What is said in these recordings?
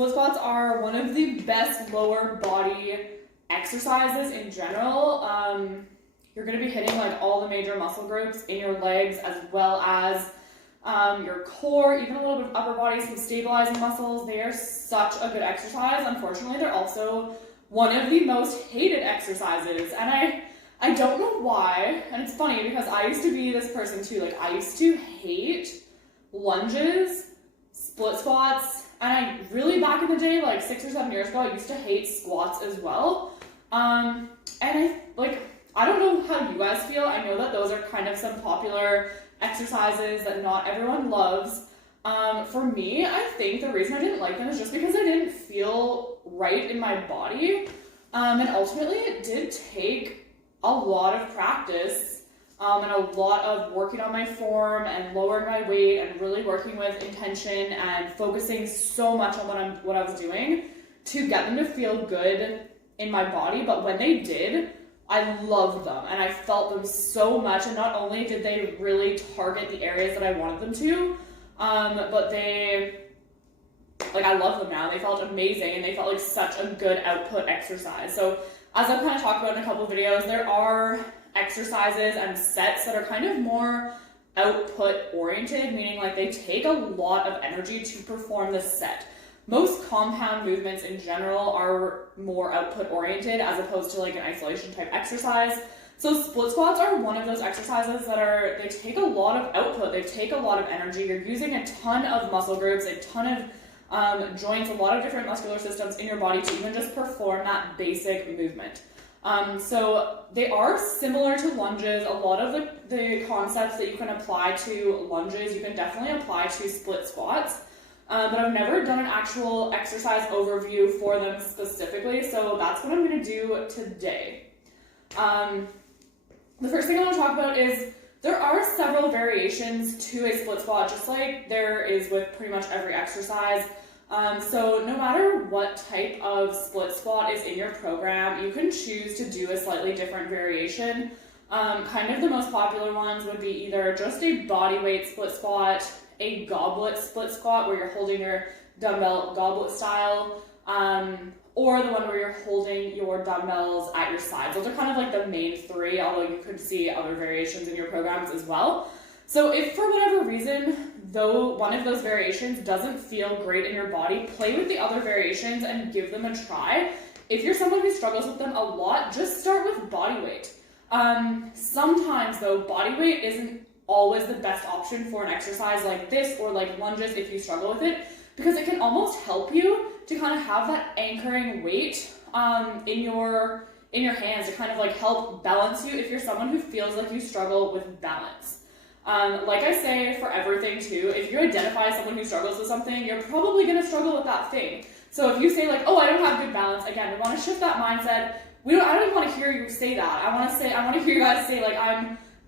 split squats are one of the best lower body exercises in general. You're going to be hitting like all the major muscle groups in your legs, as well as your core, even a little bit of upper body, some stabilizing muscles. They are such a good exercise. Unfortunately, they're also one of the most hated exercises, and I don't know why. And it's funny because I used to be this person too. Like, I used to hate lunges, split squats, and I really, back in the day, like 6 or 7 years ago, I used to hate squats as well. And I don't know how you guys feel. I know that those are kind of some popular exercises that not everyone loves. For me, I think the reason I didn't like them is just because I didn't feel right in my body. And ultimately, it did take a lot of practice and a lot of working on my form and lowering my weight and really working with intention and focusing so much on what I was doing to get them to feel good in my body. But when they did, I loved them and I felt them so much. And not only did they really target the areas that I wanted them to, but I love them now. They felt amazing and they felt like such a good output exercise. So as I've kind of talked about in a couple of videos, there are exercises and sets that are kind of more output oriented, meaning like they take a lot of energy to perform the set. Most compound movements in general are more output oriented as opposed to like an isolation type exercise. So split squats are one of those exercises that they take a lot of output, they take a lot of energy. You're using a ton of muscle groups, a ton of joints, a lot of different muscular systems in your body to even just perform that basic movement. So they are similar to lunges. A lot of the concepts that you can apply to lunges, you can definitely apply to split squats. But I've never done an actual exercise overview for them specifically, so that's what I'm going to do today. The first thing I want to talk about is there are several variations to a split squat, just like there is with pretty much every exercise. So no matter what type of split squat is in your program, you can choose to do a slightly different variation. Kind of the most popular ones would be either just a body weight split squat, a goblet split squat where you're holding your dumbbell goblet style, or the one where you're holding your dumbbells at your sides. Those are kind of like the main three, although you could see other variations in your programs as well. So if for whatever reason, though one of those variations doesn't feel great in your body, play with the other variations and give them a try. If you're someone who struggles with them a lot, just start with body weight. Sometimes though, body weight isn't always the best option for an exercise like this or like lunges if you struggle with it, because it can almost help you to kind of have that anchoring weight in your hands to kind of like help balance you if you're someone who feels like you struggle with balance. Like I say for everything too, if you identify as someone who struggles with something, you're probably going to struggle with that thing. So if you say like, oh, I don't have good balance, again, we want to shift that mindset. I don't even want to hear you say that. I want to hear you guys say like,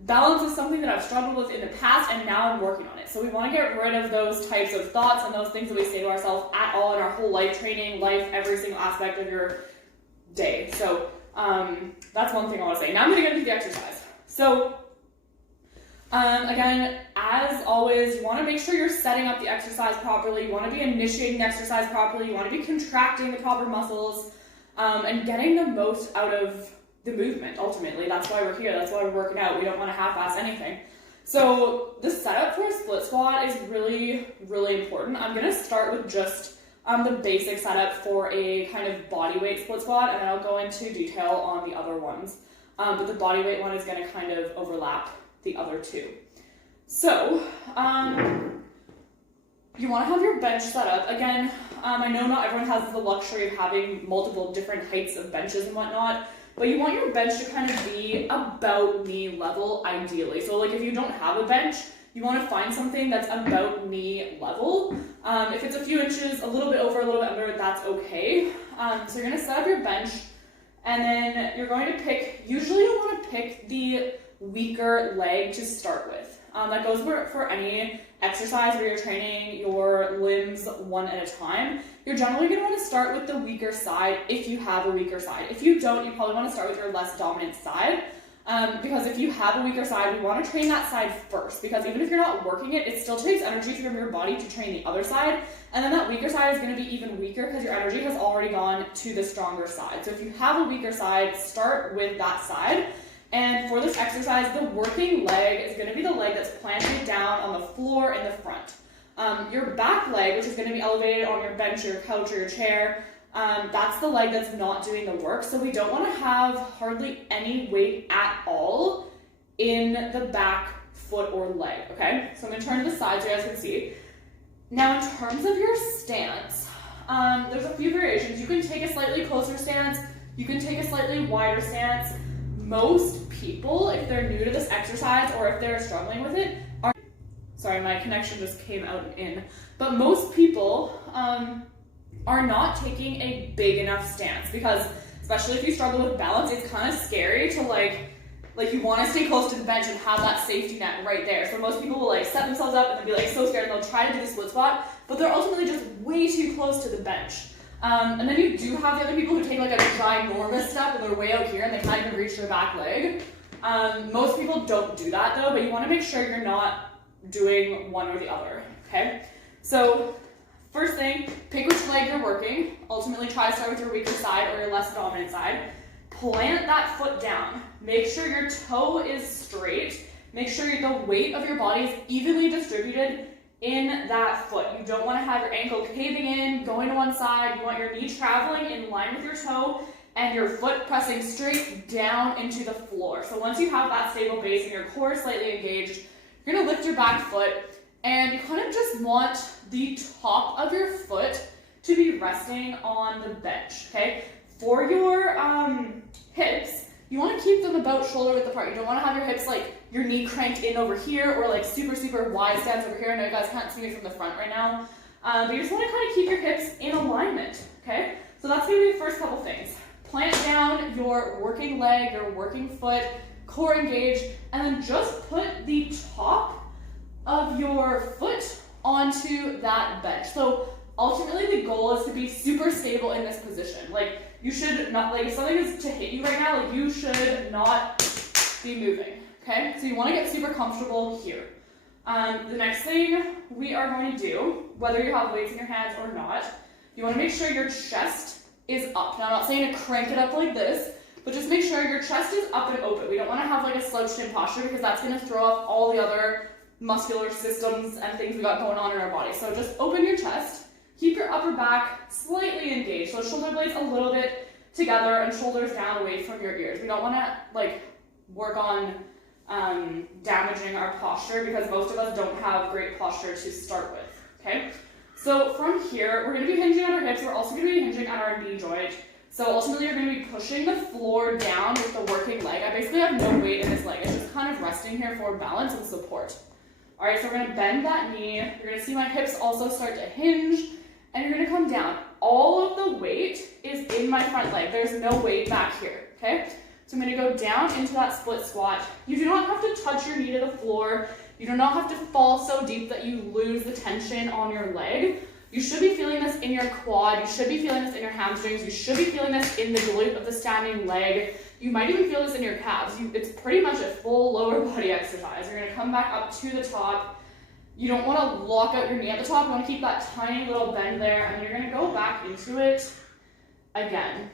balance is something that I've struggled with in the past and now I'm working on it. So we want to get rid of those types of thoughts and those things that we say to ourselves at all in our whole life, training, life, every single aspect of your day. So that's one thing I want to say. Now I'm going to get into the exercise. So again, as always, you want to make sure you're setting up the exercise properly. You want to be initiating the exercise properly. You want to be contracting the proper muscles and getting the most out of the movement. Ultimately, that's why we're here. That's why we're working out. We don't want to half-ass anything. So the setup for a split squat is really, really important. I'm going to start with just the basic setup for a kind of body weight split squat, and then I'll go into detail on the other ones. But the body weight one is going to kind of overlap the other two. So you want to have your bench set up. Again, I know not everyone has the luxury of having multiple different heights of benches and whatnot, but you want your bench to kind of be about knee level ideally. So like if you don't have a bench, you want to find something that's about knee level. If it's a few inches, a little bit over, a little bit under, that's okay. So you're going to set up your bench, and then you're going to pick, usually you want to pick the weaker leg to start with. That goes for any exercise where you're training your limbs one at a time. You're generally going to want to start with the weaker side if you have a weaker side. If you don't, you probably want to start with your less dominant side. Because if you have a weaker side, we want to train that side first, because even if you're not working it, it still takes energy from your body to train the other side, and then that weaker side is going to be even weaker because your energy has already gone to the stronger side. So if you have a weaker side, start with that side. And for this exercise, the working leg is going to be the leg that's planted down on the floor in the front. Your back leg, which is going to be elevated on your bench, your couch, or your chair, that's the leg that's not doing the work. So we don't want to have hardly any weight at all in the back foot or leg, okay? So I'm going to turn to the side so you guys can see. Now in terms of your stance, there's a few variations. You can take a slightly closer stance. You can take a slightly wider stance. Most people, if they're new to this exercise or if they're struggling with it, sorry, my connection just came out and in. But most people are not taking a big enough stance, because especially if you struggle with balance, it's kind of scary to like you want to stay close to the bench and have that safety net right there. So most people will like set themselves up and then be like so scared, and they'll try to do the split squat, but they're ultimately just way too close to the bench. And then you do have the other people who take like a ginormous step and they're way out here and they can't even reach their back leg. Most people don't do that though, but you want to make sure you're not doing one or the other, okay? So first thing, pick which leg you're working. Ultimately try to start with your weaker side or your less dominant side. Plant that foot down. Make sure your toe is straight. Make sure the weight of your body is evenly distributed in that foot. You don't want to have your ankle caving in, going to one side. You want your knee traveling in line with your toe and your foot pressing straight down into the floor. So once you have that stable base and your core is slightly engaged, you're going to lift your back foot, and you kind of just want the top of your foot to be resting on the bench, okay? For your hips, you want to keep them about shoulder width apart. You don't want to have your hips like your knee cranked in over here or like super, super wide stance over here. I know you guys can't see me from the front right now, but you just want to kind of keep your hips in alignment, okay? So that's going to be the first couple things. Plant down your working leg, your working foot, core engaged, and then just put the top of your foot onto that bench. So ultimately the goal is to be super stable in this position. Like you should not, like if something is to hit you right now, like you should not be moving, okay? So you want to get super comfortable here. The next thing we are going to do, whether you have weights in your hands or not, you want to make sure your chest is up. Now I'm not saying to crank it up like this, but just make sure your chest is up and open. We don't want to have like a slouched in posture, because that's going to throw off all the other muscular systems and things we got going on in our body. So just open your chest, keep your upper back slightly engaged. So shoulder blades a little bit together and shoulders down away from your ears. We don't want to like work on damaging our posture, because most of us don't have great posture to start with, okay? So from here, we're going to be hinging on our hips. We're also going to be hinging on our knee joint. So ultimately, you're going to be pushing the floor down with the working leg. I basically have no weight in this leg. It's just kind of resting here for balance and support. All right, so we're going to bend that knee. You're going to see my hips also start to hinge, and you're going to come down. All of the weight is in my front leg. There's no weight back here, okay? So I'm going to go down into that split squat. You do not have to touch your knee to the floor. You do not have to fall so deep that you lose the tension on your leg. You should be feeling this in your quad. You should be feeling this in your hamstrings. You should be feeling this in the glute of the standing leg. You might even feel this in your calves. It's pretty much a full lower body exercise. You're going to come back up to the top. You don't want to lock out your knee at the top. You want to keep that tiny little bend there, and you're going to go back into it again.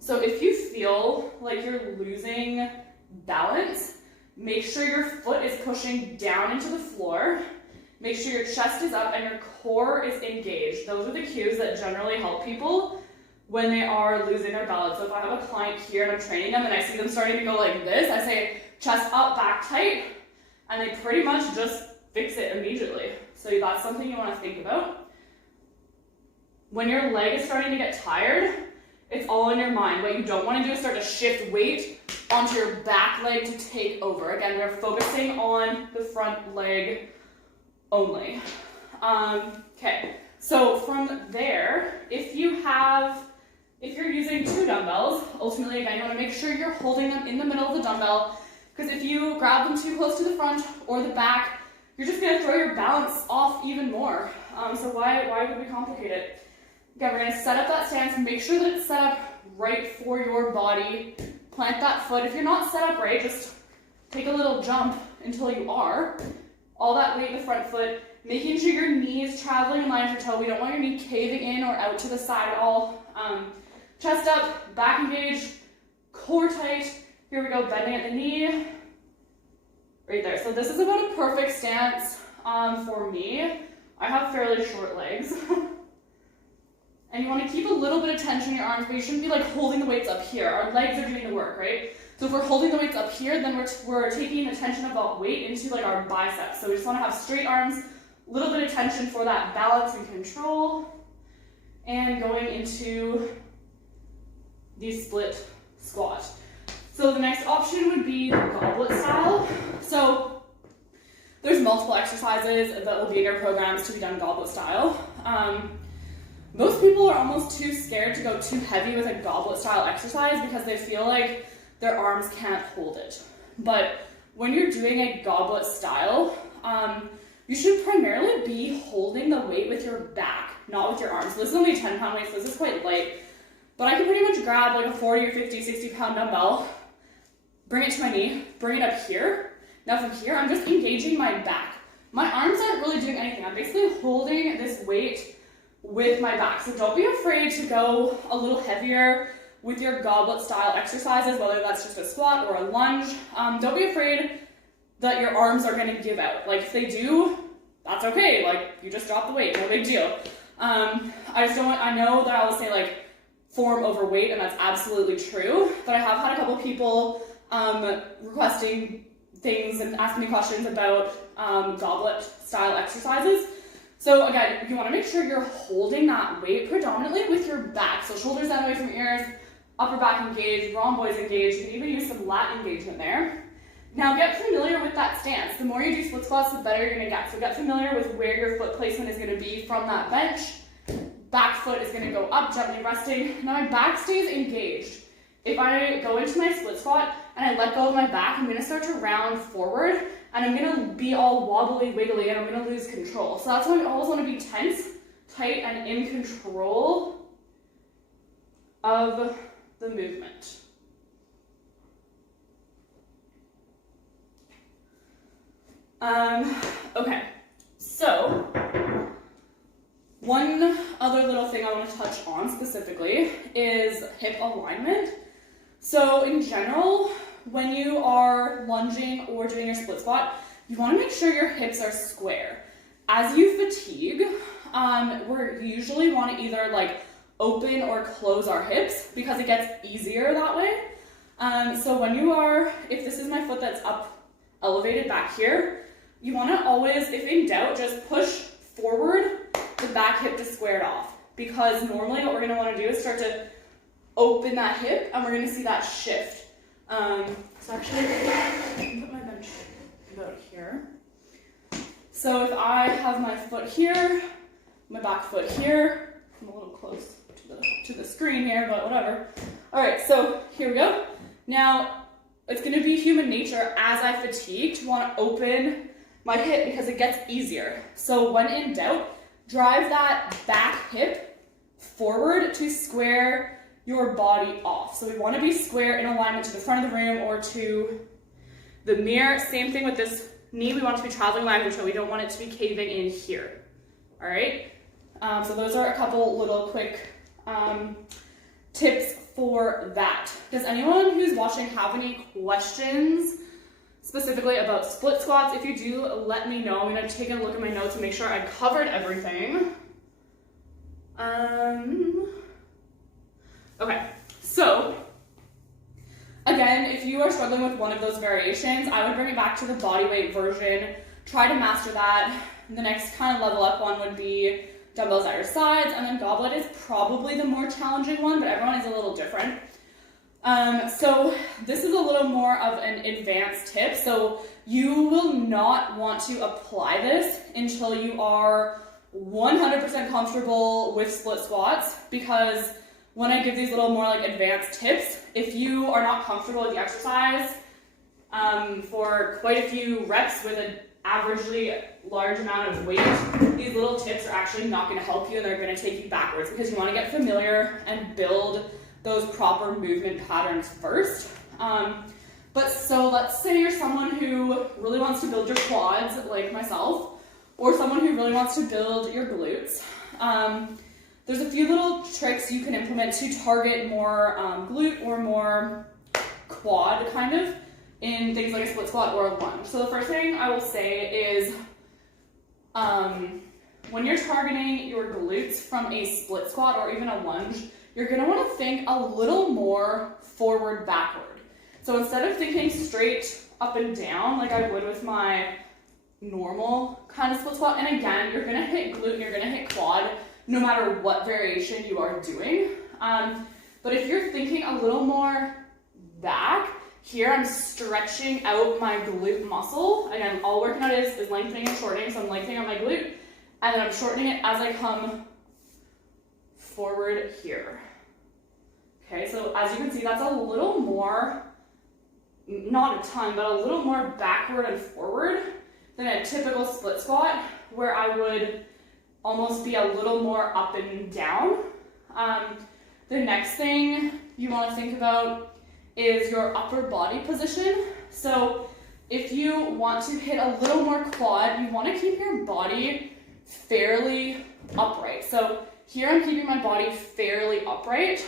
So if you feel like you're losing balance, make sure your foot is pushing down into the floor. Make sure your chest is up and your core is engaged. Those are the cues that generally help people when they are losing their balance. So if I have a client here and I'm training them and I see them starting to go like this, I say chest up, back tight, and they pretty much just fix it immediately. So that's something you want to think about. When your leg is starting to get tired, it's all in your mind. What you don't want to do is start to shift weight onto your back leg to take over. Again, we're focusing on the front leg only. Okay, so from there, if you're using two dumbbells, ultimately again, you want to make sure you're holding them in the middle of the dumbbell, because if you grab them too close to the front or the back, you're just going to throw your balance off even more. So why would we complicate it? Again, we're going to set up that stance, make sure that it's set up right for your body. plant that foot. If you're not set up right, just take a little jump until you are. All that weight in the front foot, making sure your knee is traveling in line with your toe. We don't want your knee caving in or out to the side at all. Chest up, back engaged, core tight. Here we go, bending at the knee. Right there. So this is about a perfect stance for me. I have fairly short legs. And you want to keep a little bit of tension in your arms, but you shouldn't be like holding the weights up here. Our legs are doing the work, right? So if we're holding the weights up here, then we're taking the tension of that weight into like our biceps. So we just want to have straight arms, a little bit of tension for that balance and control, and going into the split squat. So the next option would be the goblet style. So there's multiple exercises that will be in your programs to be done goblet style. Most people are almost too scared to go too heavy with a goblet style exercise because they feel like their arms can't hold it. But when you're doing a goblet style, you should primarily be holding the weight with your back, not with your arms. So this is only a 10-pound weight, so this is quite light. But I can pretty much grab like a 40 or 50, 60-pound dumbbell, bring it to my knee, bring it up here. Now from here, I'm just engaging my back. My arms aren't really doing anything. I'm basically holding this weight with my back. So don't be afraid to go a little heavier with your goblet style exercises, whether that's just a squat or a lunge. Don't be afraid that your arms are gonna give out. Like if they do, that's okay. Like you just drop the weight, no big deal. I know that I will say like form over weight, and that's absolutely true, but I have had a couple people requesting things and asking me questions about goblet style exercises. So again, you want to make sure you're holding that weight predominantly with your back. So shoulders down away from ears, upper back engaged, rhomboids engaged. You can even use some lat engagement there. Now get familiar with that stance. The more you do split squats, the better you're going to get. So get familiar with where your foot placement is going to be from that bench. Back foot is going to go up, gently resting. Now my back stays engaged. If I go into my split squat and I let go of my back, I'm going to start to round forward, and I'm going to be all wobbly, wiggly, and I'm going to lose control. So that's why we always want to be tense, tight, and in control of the movement. Okay, so one other little thing I want to touch on specifically is hip alignment. So in general, when you are lunging or doing your split squat, you want to make sure your hips are square. As you fatigue, we usually want to either like open or close our hips because it gets easier that way. So when you are, if this is my foot that's up elevated back here, you want to always, if in doubt, just push forward the back hip to square it off, because normally what we're going to want to do is start to open that hip, and we're going to see that shift. So actually, I can put my bench about here. So if I have my foot here, my back foot here, I'm a little close to the screen here, but whatever. All right, so here we go. Now, it's going to be human nature as I fatigue to want to open my hip because it gets easier. So when in doubt, drive that back hip forward to square your body off. So we want to be square in alignment to the front of the room or to the mirror. Same thing with this knee. We want it to be traveling in line with the toe. We don't want it to be caving in here. All right. So those are a couple little quick tips for that. Does anyone who's watching have any questions specifically about split squats? If you do, let me know. I'm going to take a look at my notes and make sure I covered everything. Okay, so again, if you are struggling with one of those variations, I would bring it back to the body weight version. Try to master that. The next kind of level up one would be dumbbells at your sides, and then goblet is probably the more challenging one, but everyone is a little different. So this is a little more of an advanced tip. So you will not want to apply this until you are 100% comfortable with split squats, because when I give these little more like advanced tips, if you are not comfortable with the exercise for quite a few reps with an averagely large amount of weight, these little tips are actually not going to help you, and they're going to take you backwards, because you want to get familiar and build those proper movement patterns first. But so let's say you're someone who really wants to build your quads, like myself, or someone who really wants to build your glutes. There's a few little tricks you can implement to target more glute or more quad kind of in things like a split squat or a lunge. So the first thing I will say is when you're targeting your glutes from a split squat or even a lunge, you're gonna wanna think a little more forward backward. So instead of thinking straight up and down like I would with my normal kind of split squat, and again, you're gonna hit glute and you're gonna hit quad no matter what variation you are doing. But if you're thinking a little more back, here I'm stretching out my glute muscle. Again, all working out is lengthening and shortening, so I'm lengthening out my glute, and then I'm shortening it as I come forward here. Okay, so as you can see, that's a little more, not a ton, but a little more backward and forward than a typical split squat, where I would almost be a little more up and down. The next thing you want to think about is your upper body position. So if you want to hit a little more quad, you want to keep your body fairly upright. So here I'm keeping my body fairly upright.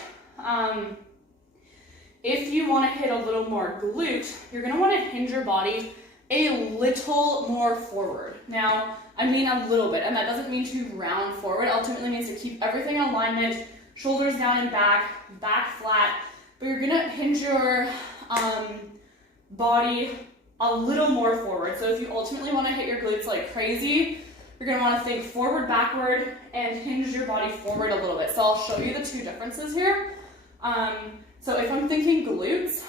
If you want to hit a little more glute, you're going to want to hinge your body a little more forward. Now, I mean a little bit, and that doesn't mean to round forward. It ultimately means to keep everything in alignment, shoulders down and back flat, but you're gonna hinge your body a little more forward. So if you ultimately wanna hit your glutes like crazy, you're gonna wanna think forward, backward, and hinge your body forward a little bit. So I'll show you the two differences here. So if I'm thinking glutes,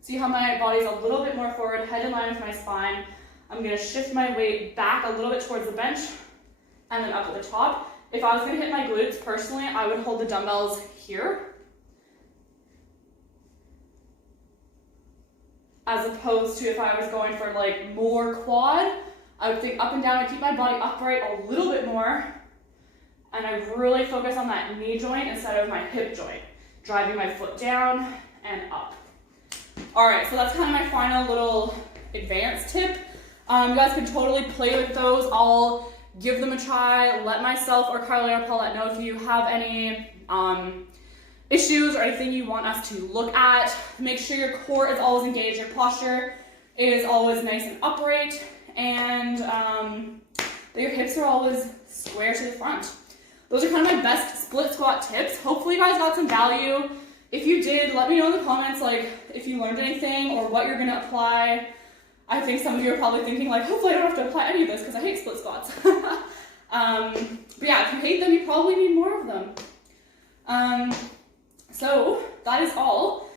see how my body's a little bit more forward, head in line with my spine. I'm gonna shift my weight back a little bit towards the bench and then up at the top. If I was gonna hit my glutes, personally, I would hold the dumbbells here, as opposed to if I was going for like more quad, I would think up and down and keep my body upright a little bit more, and I really focus on that knee joint instead of my hip joint, driving my foot down and up. All right, so that's kind of my final little advanced tip. You guys can totally play with those. I'll give them a try. Let myself or Carly or Paulette know if you have any issues or anything you want us to look at. Make sure your core is always engaged, your posture is always nice and upright, and that your hips are always square to the front. Those are kind of my best split squat tips. Hopefully you guys got some value. If you did, let me know in the comments like if you learned anything or what you're gonna apply. I think some of you are probably thinking like, hopefully I don't have to apply any of this because I hate split squats. But yeah, if you hate them, you probably need more of them. So that is all.